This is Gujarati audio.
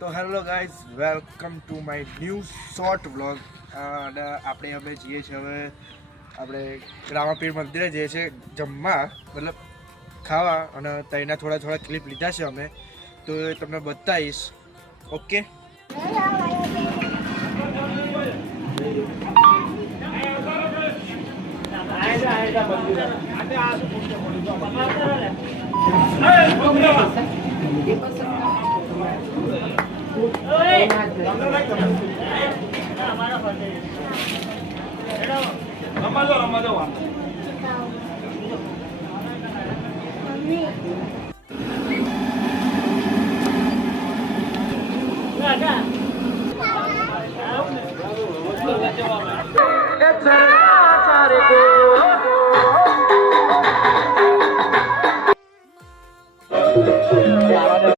તો hello guys, welcome to my new short vlog. અને આપણે અમે જઈએ છીએ હવે આપણે રામાપીર મંદિરે જઈએ છીએ જમવા, મતલબ ખાવા. અને ત્યાંના થોડા ક્લિપ લીધા છે અમે, તો એ તમને બતાવીશ. ઓકે,